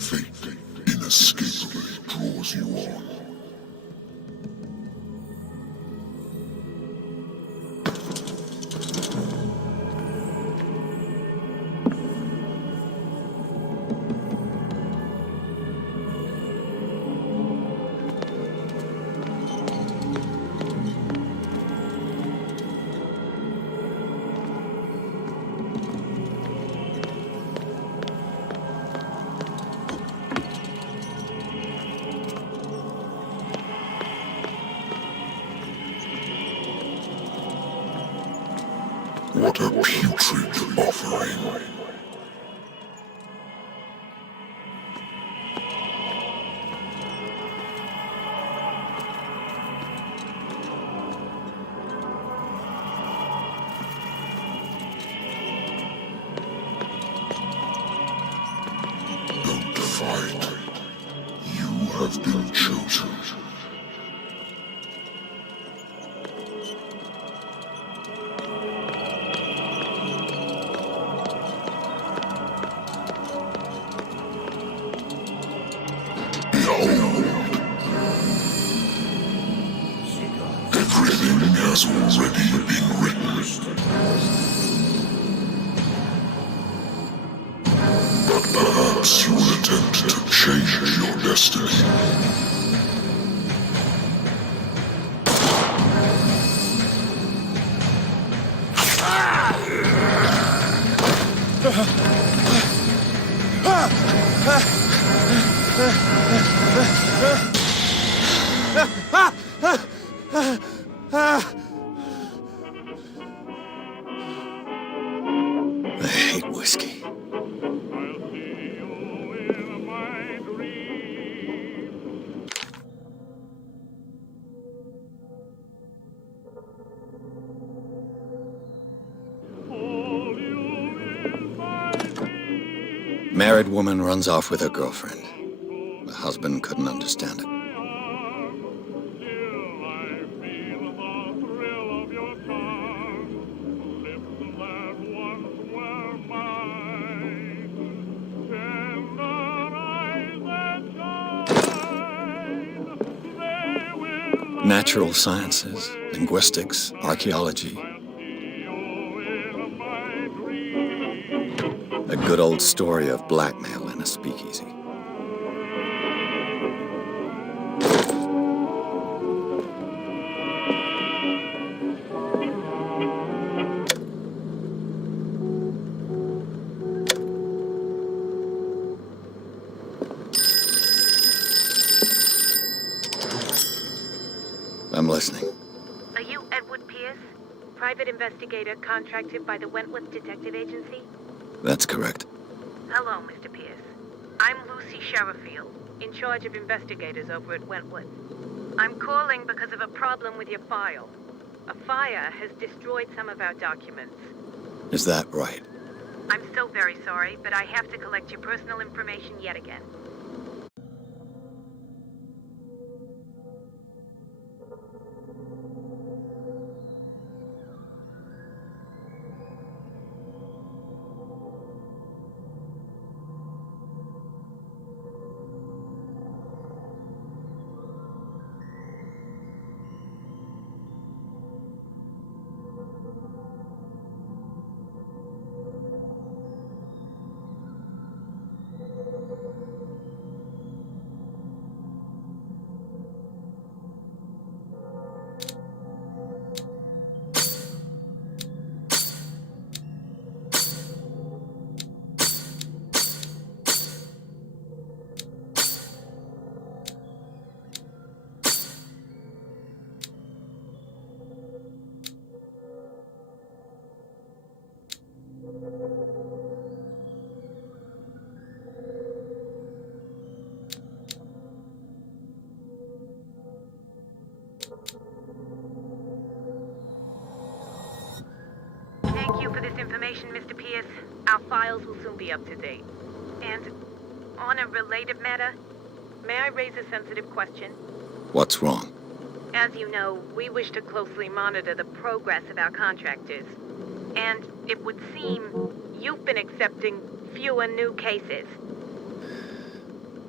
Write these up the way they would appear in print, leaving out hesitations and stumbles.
Fate inescapably draws you on. What a putrid offering. Don't fight. You have been chosen. Everything has already been written. But perhaps you will attempt to change your destiny. I hate whiskey. Married woman runs off with her girlfriend. The husband couldn't understand it. Natural sciences, linguistics, archaeology. A good old story of blackmail in a speakeasy. I'm listening. Are you Edward Pierce, private investigator contracted by the Wentworth Detective Agency? That's correct. Hello, Mr. Pierce. I'm Lucy Sherifield, in charge of investigators over at Wentworth. I'm calling because of a problem with your file. A fire has destroyed some of our documents. Is that right? I'm so very sorry, but I have to collect your personal information yet again. Thank you for this information, Mr. Pierce. Our files will soon be up to date. And on a related matter, may I raise a sensitive question? What's wrong? As you know, we wish to closely monitor the progress of our contractors. And it would seem you've been accepting fewer new cases.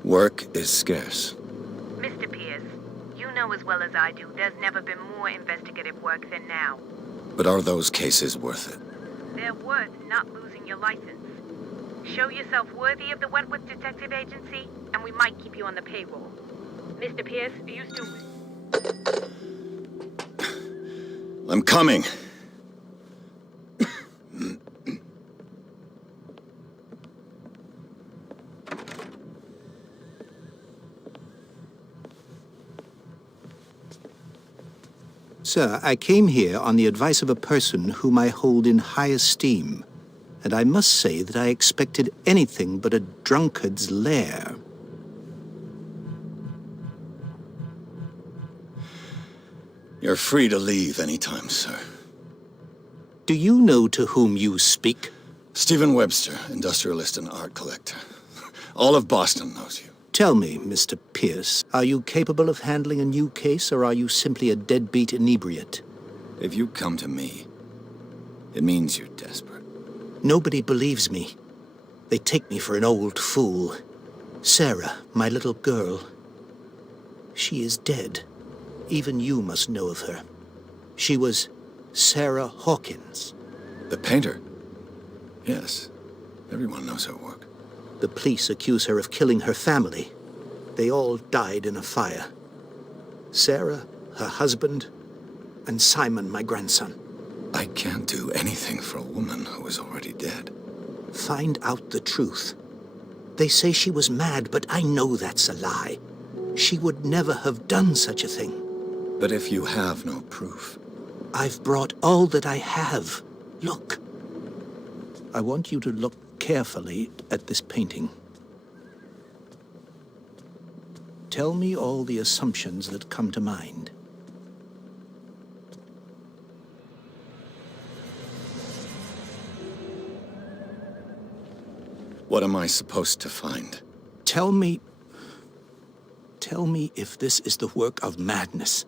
Work is scarce. Mr. Pierce, you know as well as I do there's never been more investigative work than now. But are those cases worth it? They're worth not losing your license. Show yourself worthy of the Wentworth Detective Agency, and we might keep you on the payroll. Mr. Pierce, are you still... I'm coming. Sir, I came here on the advice of a person whom I hold in high esteem, and I must say that I expected anything but a drunkard's lair. You're free to leave anytime, sir. Do you know to whom you speak? Stephen Webster, industrialist and art collector. All of Boston knows you. Tell me, Mr. Pierce, are you capable of handling a new case, or are you simply a deadbeat inebriate? If you come to me, it means you're desperate. Nobody believes me. They take me for an old fool. Sarah, my little girl, she is dead. Even you must know of her. She was Sarah Hawkins. The painter? Yes. Everyone knows her work. The police accuse her of killing her family. They all died in a fire. Sarah, her husband, and Simon, my grandson. I can't do anything for a woman who is already dead. Find out the truth. They say she was mad, but I know that's a lie. She would never have done such a thing. But if you have no proof... I've brought all that I have. Look. I want you to look carefully at this painting. Tell me all the assumptions that come to mind. What am I supposed to find? Tell me if this is the work of madness.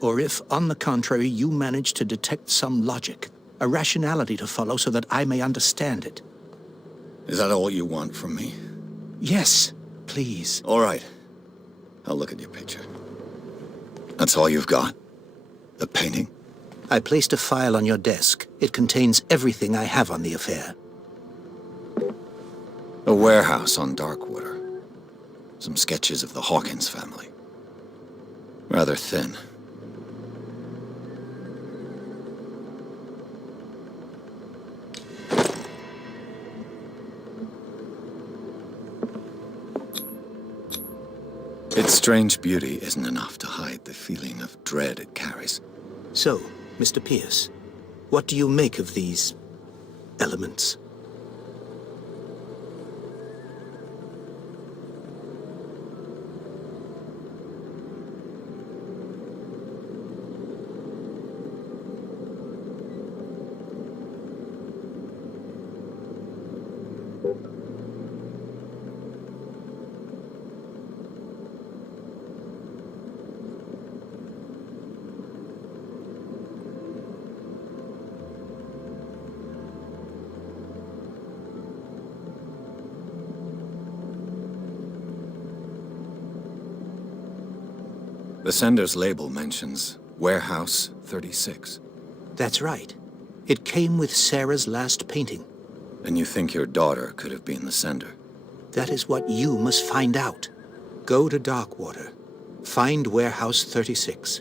Or if, on the contrary, you manage to detect some logic, a rationality to follow so that I may understand it. Is that all you want from me? Yes, please. All right. I'll look at your picture. That's all you've got? The painting? I placed a file on your desk. It contains everything I have on the affair. A warehouse on Darkwater. Some sketches of the Hawkins family. Rather thin. Its strange beauty isn't enough to hide the feeling of dread it carries. So, Mr. Pierce, what do you make of these elements? The sender's label mentions Warehouse 36. That's right. It came with Sarah's last painting. And you think your daughter could have been the sender? That is what you must find out. Go to Darkwater. Find Warehouse 36.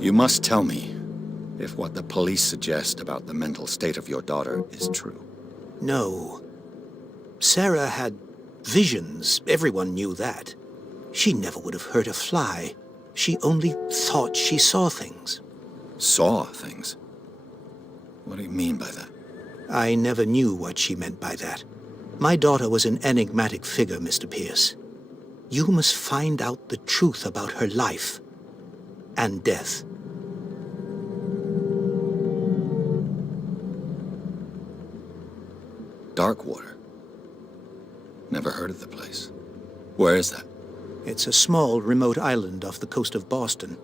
You must tell me if what the police suggest about the mental state of your daughter is true. No. Sarah had visions. Everyone knew that. She never would have hurt a fly. She only thought she saw things. Saw things? What do you mean by that? I never knew what she meant by that. My daughter was an enigmatic figure, Mr. Pierce. You must find out the truth about her life and death. Darkwater? Never heard of the place. Where is that? It's a small, remote island off the coast of Boston.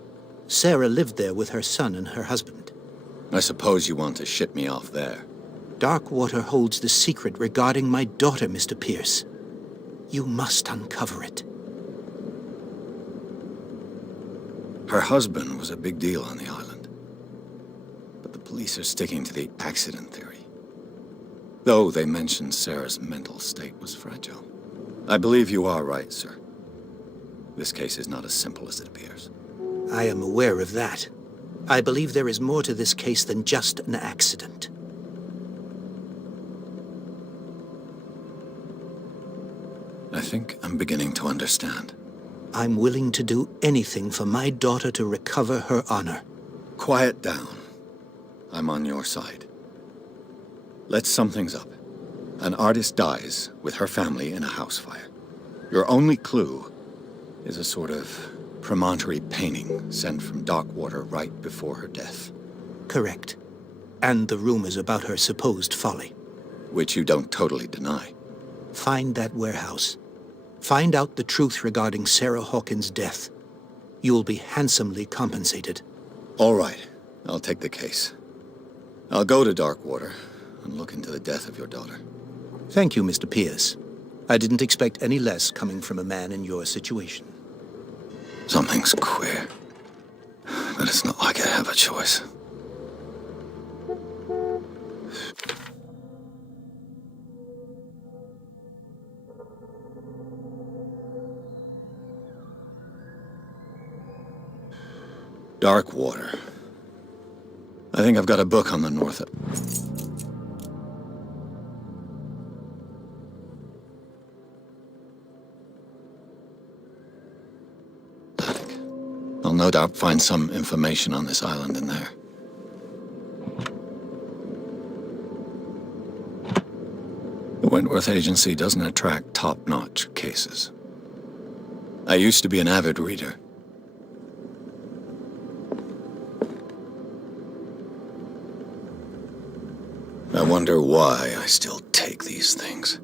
Sarah lived there with her son and her husband. I suppose you want to ship me off there. Darkwater holds the secret regarding my daughter, Mr. Pierce. You must uncover it. Her husband was a big deal on the island. But the police are sticking to the accident theory. Though they mentioned Sarah's mental state was fragile. I believe you are right, sir. This case is not as simple as it appears. I am aware of that. I believe there is more to this case than just an accident. I think I'm beginning to understand. I'm willing to do anything for my daughter to recover her honor. Quiet down. I'm on your side. Let's sum things up. An artist dies with her family in a house fire. Your only clue is a sort of promontory painting sent from Darkwater right before her death. Correct. And the rumors about her supposed folly. Which you don't totally deny. Find that warehouse. Find out the truth regarding Sarah Hawkins' death. You'll be handsomely compensated. All right. I'll take the case. I'll go to Darkwater and look into the death of your daughter. Thank you, Mr. Pierce. I didn't expect any less coming from a man in your situation. Something's queer. But it's not like I have a choice. Darkwater. I think I've got a book on the North. I'll no doubt find some information on this island in there. The Wentworth Agency doesn't attract top-notch cases. I used to be an avid reader. I wonder why I still take these things.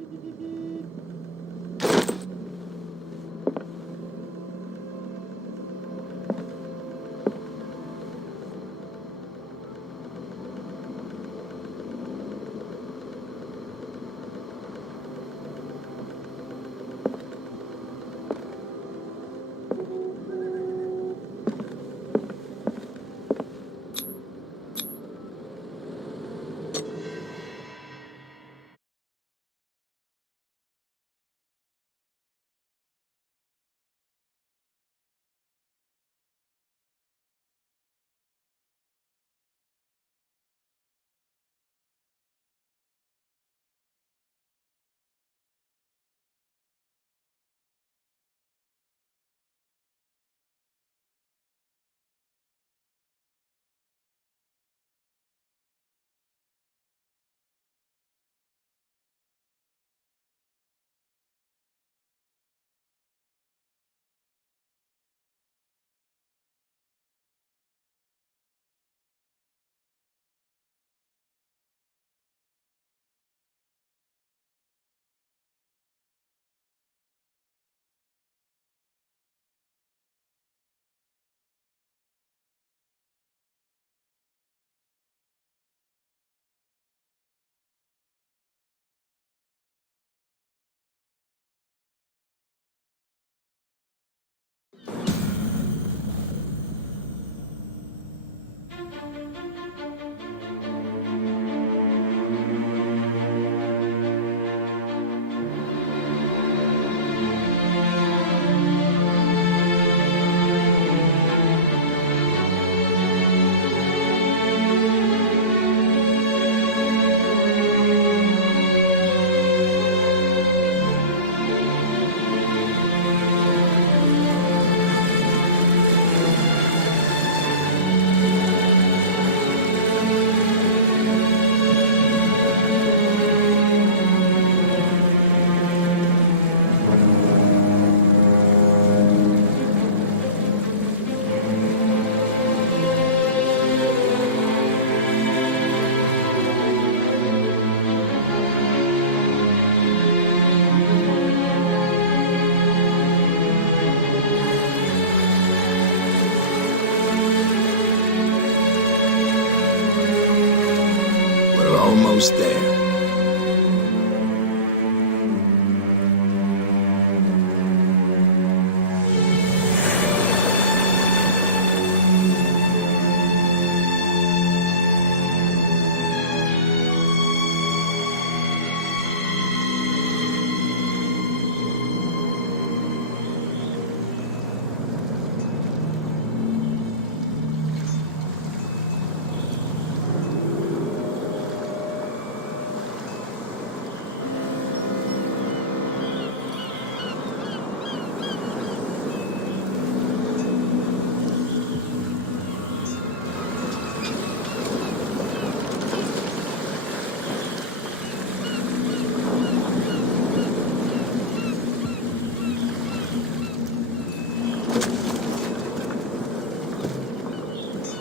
almost there.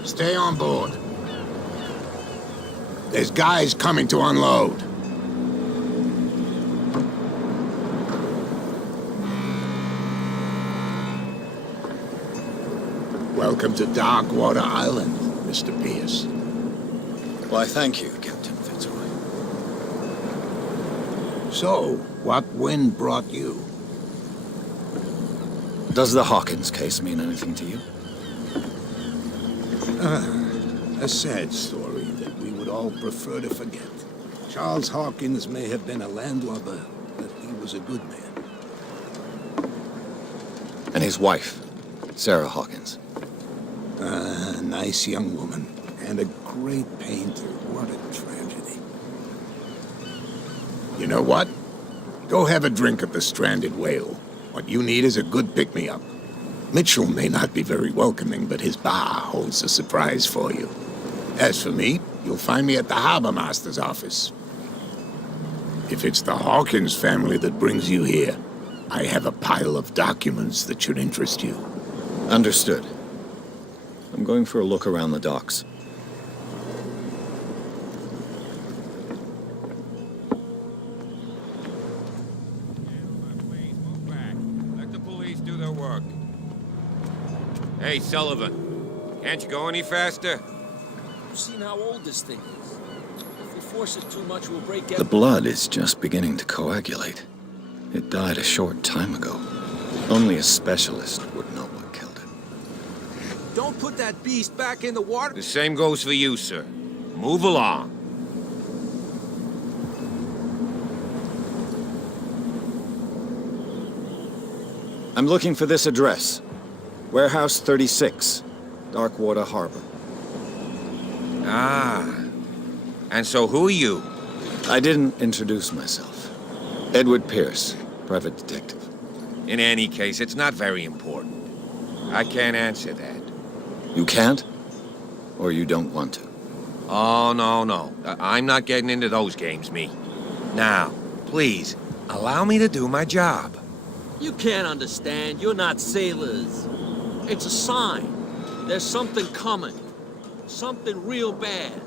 Stay on board. There's guys coming to unload. Welcome to Darkwater Island, Mr. Pierce. Why, thank you, Captain Fitzroy. So, what wind brought you? Does the Hawkins case mean anything to you? A sad story that we would all prefer to forget. Charles Hawkins may have been a landlubber, but he was a good man. And his wife, Sarah Hawkins. A nice young woman, and a great painter. What a tragedy. You know what? Go have a drink at the Stranded Whale. What you need is a good pick-me-up. Mitchell may not be very welcoming, but his bar holds a surprise for you. As for me, you'll find me at the Harbor Master's office. If it's the Hawkins family that brings you here, I have a pile of documents that should interest you. Understood. I'm going for a look around the docks. Please move back. Let the police do their work. Hey, Sullivan. Can't you go any faster? You've seen how old this thing is. If we force it too much, we'll break The blood is just beginning to coagulate. It died a short time ago. Only a specialist would know what killed it. Don't put that beast back in the water. The same goes for you, sir. Move along. I'm looking for this address. Warehouse 36, Darkwater Harbor. Ah. And so who are you? I didn't introduce myself. Edward Pierce, private detective. In any case, it's not very important. I can't answer that. You can't? Or you don't want to? Oh, no. I'm not getting into those games, me. Now, please, allow me to do my job. You can't understand. You're not sailors. It's a sign. There's something coming. Something real bad.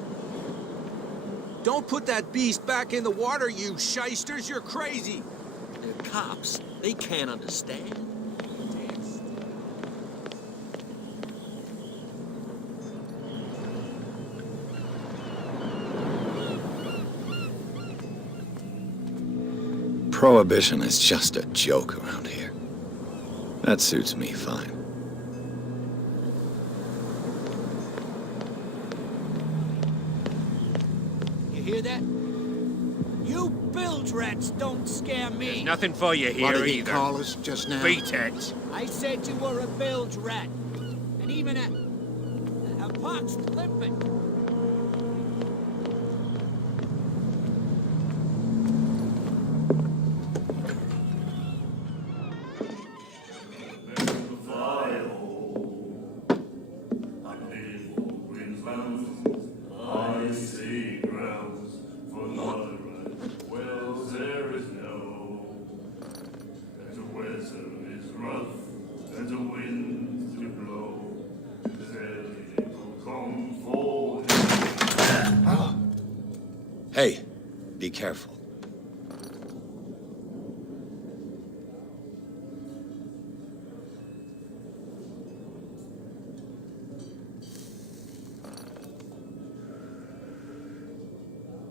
Don't put that beast back in the water, you shysters. You're crazy. They're cops. They can't understand. Prohibition is just a joke around here. That suits me fine. You hear that? You bilge rats don't scare me. Nothing for you here What did he either. call us just now? Pretext. I said you were a bilge rat. And even a pox limping. Hey, be careful.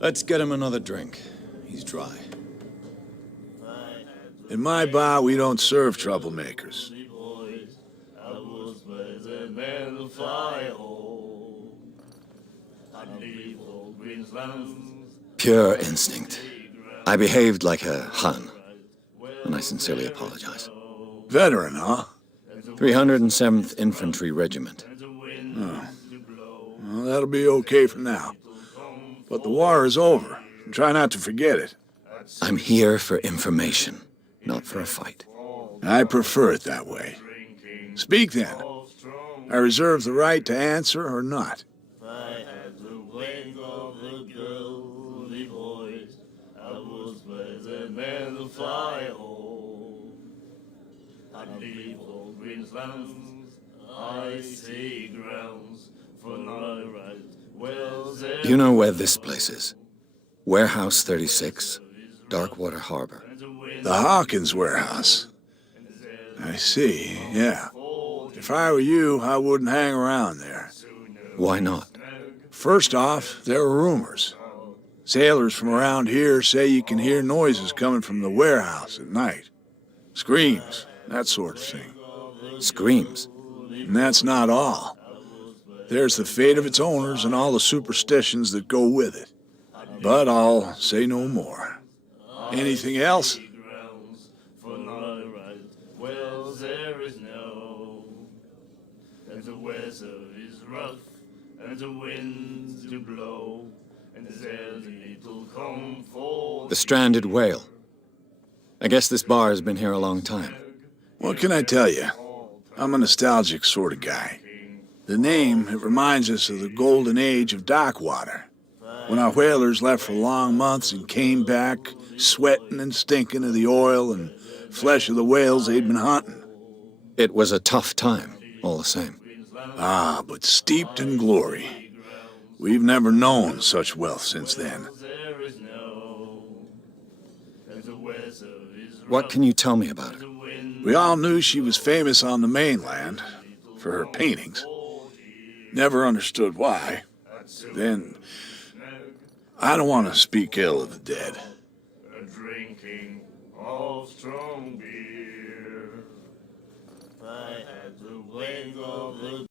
Let's get him another drink. He's dry. In my bar, we don't serve troublemakers. Pure instinct. I behaved like a Hun, and I sincerely apologize. Veteran, huh? 307th Infantry Regiment. Well, that'll be okay for now. But the war is over. Try not to forget it. I'm here for information, not for a fight. I prefer it that way. Speak then. I reserve the right to answer or not. Do you know where this place is? Warehouse 36, Darkwater Harbor. The Hawkins warehouse. I see, yeah. If I were you, I wouldn't hang around there. Why not? First off, there are rumors. Sailors from around here say you can hear noises coming from the warehouse at night. Screams, that sort of thing. Screams? And that's not all. There's the fate of its owners and all the superstitions that go with it. But I'll say no more. Anything else? The stranded whale. I guess this bar has been here a long time. What can I tell you? I'm a nostalgic sort of guy. The name, it reminds us of the golden age of dockwater, when our whalers left for long months and came back sweating and stinking of the oil and flesh of the whales they'd been hunting. It was a tough time, all the same. Ah, but steeped in glory. We've never known such wealth since then. What can you tell me about her? We all knew she was famous on the mainland for her paintings. Never understood why. Then, I don't want to speak ill of the dead. Drinking of strong beer. I had the wings of the